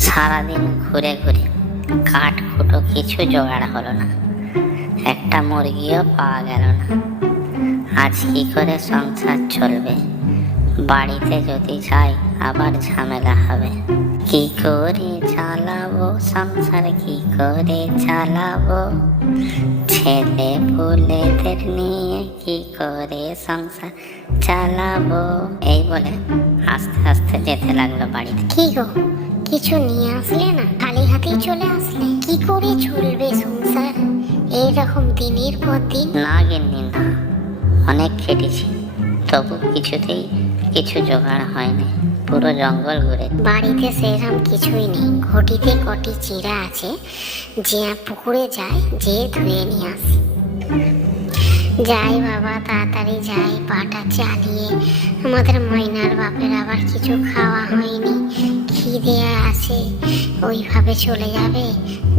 সারাদিন ঘুরে ঘুরে কাঠ কুটো কিছু জোগাড় হলো না। একটা মুরগিও পাওয়া গেল না। আজ কি করে সংসার চলবে? বাড়িতে যদি যাই, আবার ঝামেলা হবে। কি করে চালাবো সংসার, কি করে চালাবো? ছেলে পুলেদের নিয়ে কি করে সংসার চালাবো? এই বলে আস্তে আস্তে যেতে লাগল বাড়িতে। কি গো? কিছু নিয়ে আসলে না খালি হাতেই চলে আসলে। কি করে চলবে সংসার? এইরকম দিনের পর দিন। না গিন্নি না। অনেক খেটেছি তবু কিছুতেই কিছু জোগাড় হয়নি। পুরো জঙ্গল ঘুরে। বাড়িতে সেরকম কিছুই নেই। ঘটিতে কটি চিড়া আছে যে পুকুরে যায় যে ধুয়ে নিয়ে আসে। যাই বাবা তাড়াতাড়ি যাই পাটা চালিয়ে। আমাদের ময়নার বাপের আবার কিছু খাওয়া হয়নি। খিদে আছে ওইভাবে চলে যাবে?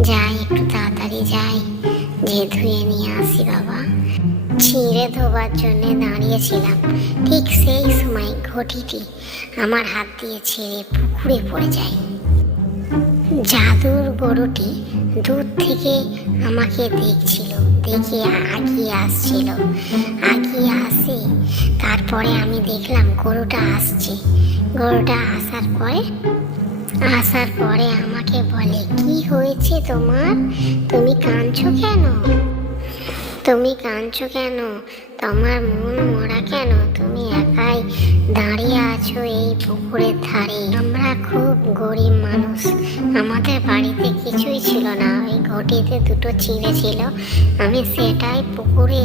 যাই, একটু তাড়াতাড়ি যাই। যে ধুয়ে নিয়ে আসি বাবা। ছিঁড়ে ধোবার জন্য দাঁড়িয়েছিলাম। ঠিক সেই সময় ঘটিটি আমার হাত দিয়ে ছেড়ে পুকুরে পড়ে যায়। জাদুর গরুটি দূর থেকে আমাকে দেখছিল, দেখে আগিয়ে আসছিল। আগিয়ে আসে, তারপরে আমি দেখলাম গরুটা আসছে। গরুটা আসার পরে আসার পরে আমাকে বলে কি হয়েছে তোমার? তুমি কাঁদছো কেন? তুমি কাঁদছো কেন? তোমার মন মরা কেন? তুমি একাই দাঁড়িয়ে আছো এই পুকুরের ধারে। আমরা খুব গরিব মানুষ। আমাদের বাড়িতে কিছুই ছিল না। ওই ঘটিতে দুটো চিড়ে ছিল। আমি সেটাই পুকুরে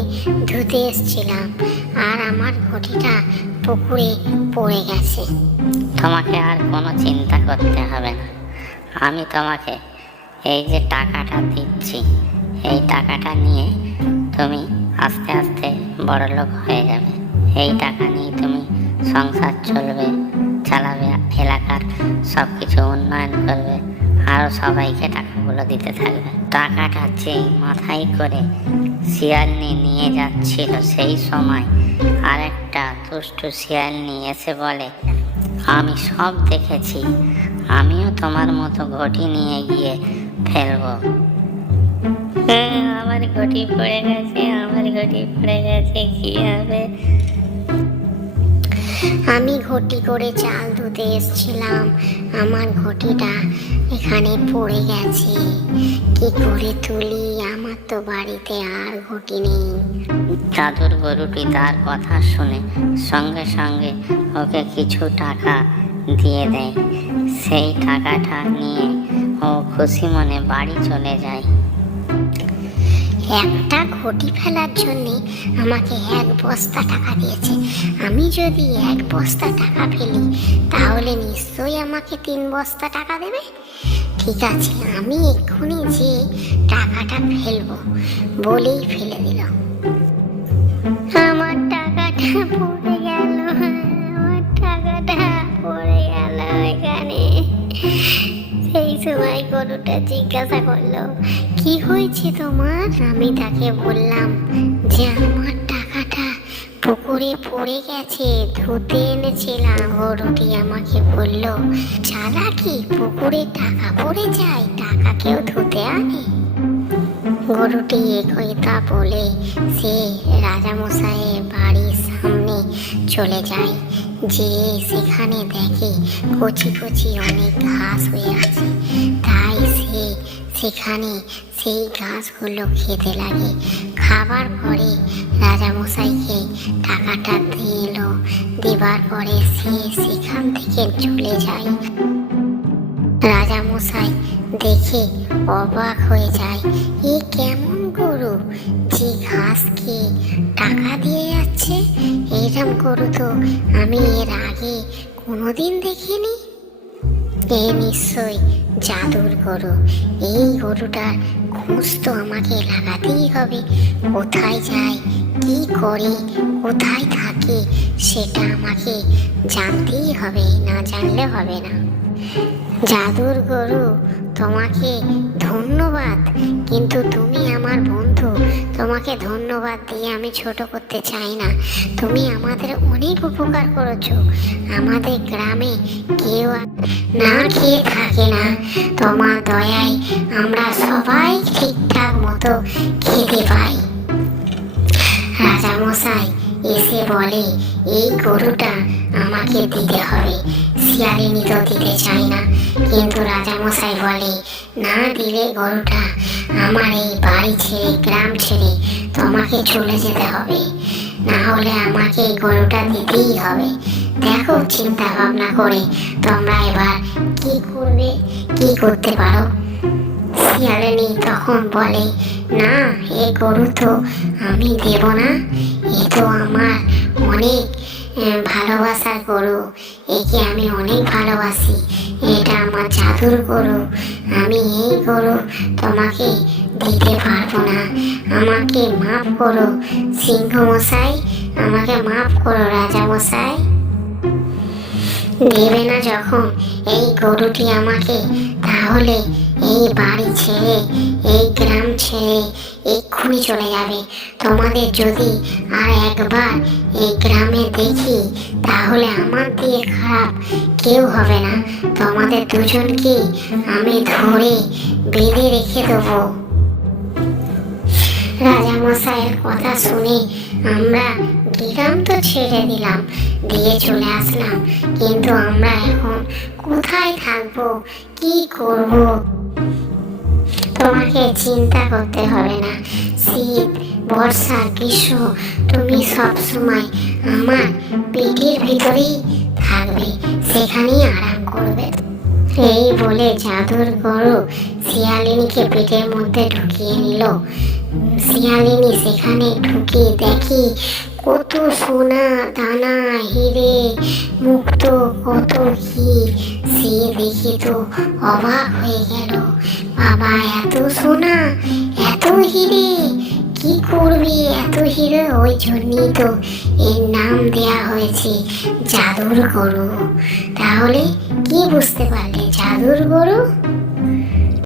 ধুতে এসছিলাম। আর আমার ঘটিটা পুকুরে পড়ে গেছে। তোমাকে আর কোনো চিন্তা করতে হবে না। আমি তোমাকে এই যে টাকাটা দিচ্ছি। এই টাকাটা নিয়ে তুমি আস্তে আস্তে বড় লোক হয়ে যাবে। এই টাকা নিয়ে তুমি সংসার চলবে, চালাবে, এলাকার সব কিছু উন্নয়ন করবে আরও সবাইকে টাকাগুলো দিতে থাকবে। টাকাটা যেই মাথায় করে শিয়ালনি নিয়ে যাচ্ছিল, সেই সময় আরেকটা দুষ্টু শিয়ালনি এসে বলে, আমি সব দেখেছি, আমিও তোমার মতো ঘটি নিয়ে গিয়ে ফেলব। আমার ঘটি পড়ে গেছে আমার ঘটি পড়ে গেছে কি হবে? আমি ঘটি করে চাল ধুতে এসছিলাম আমার ঘটিটা এখানে পড়ে গেছে। কি করে তুলি? আমার তো বাড়িতে আর ঘটি নেই। দাদুর গরুটি তার কথা শুনে সঙ্গে সঙ্গে ওকে কিছু টাকা দিয়ে দেয়। সেই টাকাটা নিয়ে ও খুশি মনে বাড়ি চলে যায়। একটা ঘটি ফেলার জন্যে আমাকে এক বস্তা টাকা দিয়েছে। আমি যদি এক বস্তা টাকা ফেলি তাহলে নিশ্চয়ই আমাকে তিন বস্তা টাকা দেবে? ঠিক আছে, আমি এক্ষুনি যে টাকাটা ফেলব, বলেই ফেলে দিল। আমার টাকাটা পড়ে গেল, আমার টাকাটা পড়ে গেল এখানে। সময় গরুটা জিজ্ঞাসা করল, কি হয়েছে তোমার? আমি তাকে বললাম, যে আমার টাকাটা পুকুরে পড়ে গেছে, ধুতে এনেছিলাম। গরুটি আমাকে বলল চালাকি পুকুরে টাকা পড়ে যায়, টাকা কেউ ধুতে আনে? গরুটি এগোয় তা বলে, সে রাজামশাইয়ের বাড়ির সামনে চলে যায়। যে সেখানে দেখে কচি কচি অনেক ঘাস হয়ে আছে। তাই সে সেখানে সেই ঘাসগুলো খেতে লাগে। খাবার পরে রাজামশাইকে টাকাটা দিল দেবার পরে সে সেখান থেকে চলে যায়। রাজামশাই দেখে অবাক হয়ে যায়, এ কেমন এরম গরু তো। আমি এর আগে কোনোদিন দেখিনি? এ নিশ্চয় জাদুর গরু। এই গরুটার খোঁজ তো আমাকে লাগাতেই হবে। কোথায় যায়, কি করে, কোথায় থাকে, সেটা আমাকে জানতেই হবে, না জানলে হবে না। জাদুর গরু, তোমাকে ধন্যবাদ। কিন্তু তুমি আমার বন্ধু, তোমাকে ধন্যবাদ দিয়ে আমি ছোট করতে চাই না। তুমি আমাদের অনেক উপকার করেছ। আমাদের গ্রামে কেউ না খেয়ে থাকে না। তোমার দয়ায় আমরা সবাই ঠিকঠাক মতো খেতে পাই। রাজামশাই এসে বলে, এই গরুটা আমাকে দিতে হবে। শিয়ালিনী তো দিতে না কিন্তু রাজামশাই বলে, না দিলে গরুটা আমার এই বাড়ি ছেড়ে, গ্রাম ছেড়ে তোমাকে চলে যেতে হবে। না হলে আমাকে এই গরুটা দিতেই হবে। দেখো চিন্তা ভাবনা করে তোমরা এবার কি করবে, কি করতে পারো? শিয়ালিনী তখন বলে, না, এ গরু তো আমি দেব না। এ তো আমার অনেক ভালোবাসার গরু একে আমি অনেক ভালোবাসি। এটা আমার জাদুর গরু। আমি এই গরু তোমাকে দিতে পারব না। আমাকে মাফ করো। সিংহ মশাই আমাকে মাফ করো রাজা মশাই দেবে না যখন এই গরুটি আমাকে, তাহলে এই বাড়ি ছেড়ে, এই গ্রাম ছেড়ে এক্ষুনি চলে যাবে। তোমাদের যদি আর একবার এই গ্রামে দেখি, তাহলে আমার দিয়ে খারাপ কেউ হবে না। তোমাদের দুজনকে আমি ধরে বেঁধে রেখে দেবো। রাজামশাইয়ের কথা শুনে আমরা গ্রাম তো ছেড়ে দিলাম, দিয়ে চলে আসলাম। কিন্তু আমরা এখন কোথায় থাকব? কি করব? তোমাকে চিন্তা করতে হবে না, শীত, বর্ষা, গ্রীষ্ম, তুমি সবসময় আমার পেটের ভিতরেই থাকবে, সেখানেই আরাম করবে। এই বলে জাদুর গরু শিয়ালিনীকে পেটের মধ্যে ঢুকিয়ে নিল। শিয়ালিনী সেখানে ঢুকে দেখি কত সোনা দানা হিরে, মুক্ত কত কি সে দেখে তো অবাক হয়ে গেল। বাবা, এত সোনা, এত হিরে, কি করবি এত হিরে? ওই জন্যই তো এর নাম দেয়া হয়েছে জাদুর গরু। তাহলে কি বুঝতে পারলে জাদুর গরু?